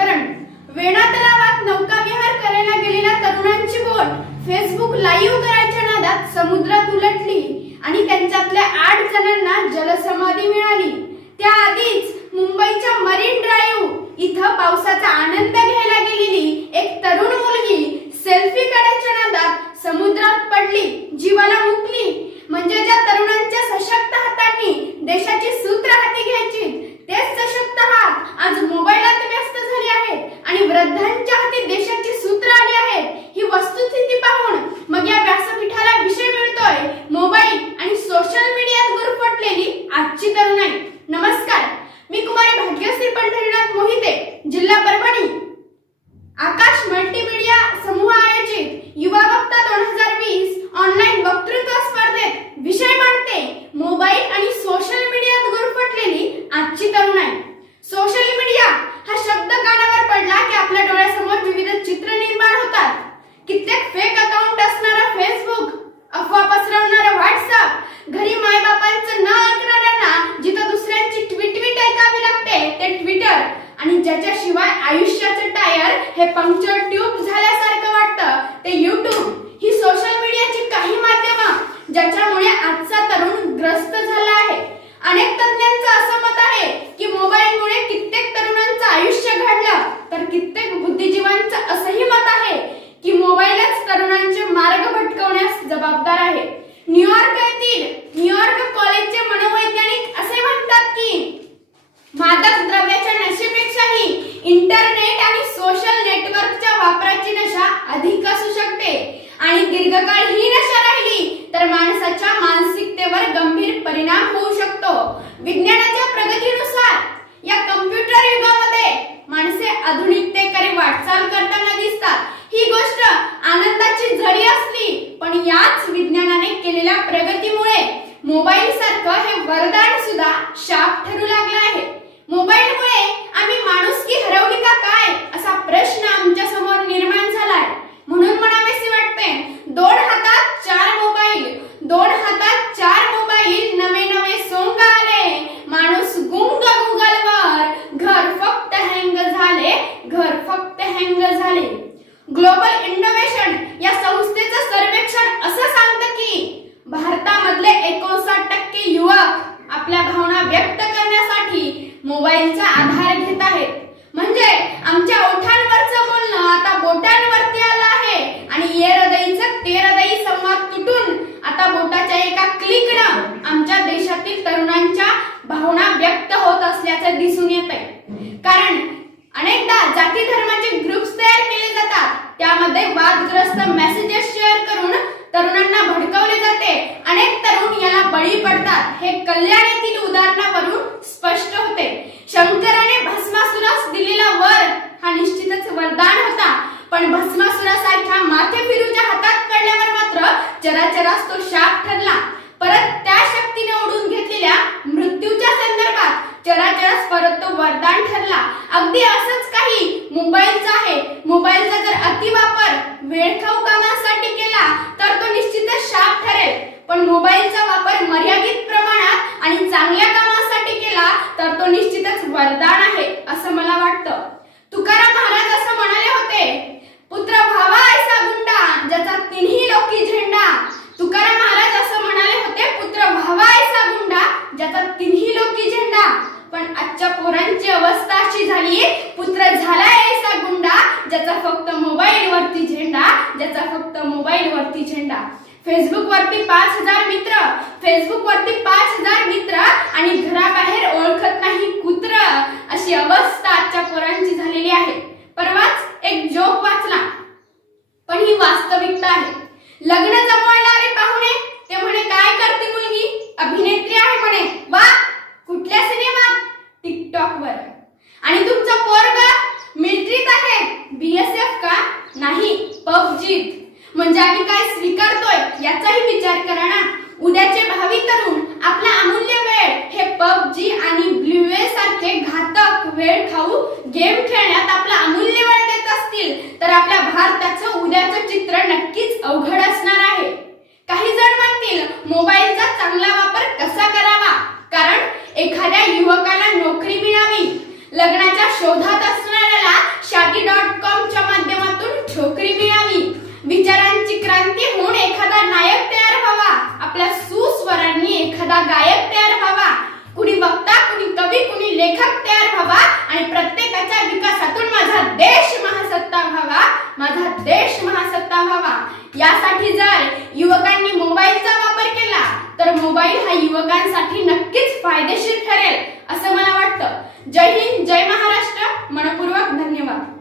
प्रकरण वेणा तलावात नौकाविहार करायला गेलेल्या तरुणांची बोट फेसबुक लाईव्ह करायच्या नादात समुद्रात उलटली आणि त्यांच्यातल्या आठ जणांना सोशल मीडिया हा शब्द कानावर पडला की आपल्या डोळ्यासमोर विविध चित्र निर्माण होतात. कित्येक फेक अकाउंट असणारा फेसबुक अफवा पसरवणारा व्हॉट्सअप घरी मायबापांचं न ऐकणाऱ्यांना जिथं दुसऱ्यांची ट्विट ऐकावी लागते ते ट्विटर आणि ज्याच्याशिवाय आयुष्याचं टायर हे पंक्चर ट्यूब झाल्यासारखं वाटतं ते युट्यूब ही सोशल मीडियाची काही माध्यमं ज्याच्यामुळे आजचा तरुण ग्रस्त झाला आहे. अनेक तज्ञांचं असं मत आहे की मोबाईलमुळे कित्येक तरुणांचं आयुष्य घडलं तर कित्येक बुद्धिजीवांचं असंही मत आहे की मोबाईलच तरुणांचे मार्ग भटकवण्यास जबाबदार आहे. न्यूयॉर्क येथील न्यूयॉर्क कॉलेजचे मनोवैज्ञानिक असे म्हणतात की मादक द्रव्याच्या नशेपेक्षाही इंटरनेट आणि सोशल गोष्ट आनंदाची झरी असली पण याच विज्ञानाने केलेल्या प्रगतीमुळे मोबाईल सारखं हे वरदान सुद्धा शाप గ్లోబల్ वादग्रस्त मेसेजेस शेअर करून तरुणांना भडकवले जाते. अनेक तरुण याला बळी पडतात. हे कल्याण येथील उदाहरणावरून स्पष्ट होते. शंकराने भस्मासुरास दिलेला वर हा निश्चितच वरदान होता. पण भस्मासुरासारख्या माथे फिरूच्या हातात पडल्यावर मात्र चराचरास तो शाप ठरला परत त्या शक्तीने ओढून घेतलेल्या मृत्यूच्या संदर्भात चराचरास परत तो वरदान ठरला अगदी असंच काही मोबाईलचा आहे मोबाईलचा जर अतिवापर वेळखाऊ कामासाठी केला तर तो निश्चितच शाप ठरेल पण मोबाईलचा वापर मर्यादित प्रमाणात आणि चांगल्या कामासाठी केला तर तो निश्चितच वरदान आहे असं मला वाटतं तुकाराम महाराज असं म्हणाले होते पुत्र व्हावा ऐसा गुंडा ज्याचा तिन्ही लोकी झेंडा तुकाराम महाराज असं म्हणाले होते पुत्र व्हावा ऐसा गुंडा ज्याचा तिन्ही लोकी झेंडा पण आजच्या पोरांची अवस्था अशी झाली पुत्र झाला ऐसा गुंडा ज्याचा फक्त मोबाईल वरती झेंडा ज्याचा फक्त वरती झेंडा. फेसबुक वरती पाच हजार मित्र. फेसबुक वरती पाच हजार मित्र आणि घराबाहेर ओळखत नाही कुत्र. अशी अवस्था स्वीकारतोय याचाही विचार करा ना. उद्याचे भावी तरुण आपला अमूल्य वेळ हे पबजी आणि ब्ल्यूए सारखे घातक वेळ खाऊ गेम खेळण्यात आपला अमूल्य वेळ देत असतील तर आपल्या भारताचं उद्याचं चित्र नक्कीच अवघड असणार आहे. काही जण म्हणतील मोबाईलचा चांगला वापर कसा करावा? कारण एखाद्या युवक लेखक तयार व्हावा आणि प्रत्येकाच्या विकासातून माझा देश महासत्ता व्हावा. माझा देश महासत्ता व्हावा. यासाठी जर युवकांनी मोबाईलचा वापर केला तर मोबाईल हा युवकांसाठी नक्कीच फायदेशीर ठरेल असं मला वाटतं. जय हिंद जय महाराष्ट्र. मनपूर्वक धन्यवाद.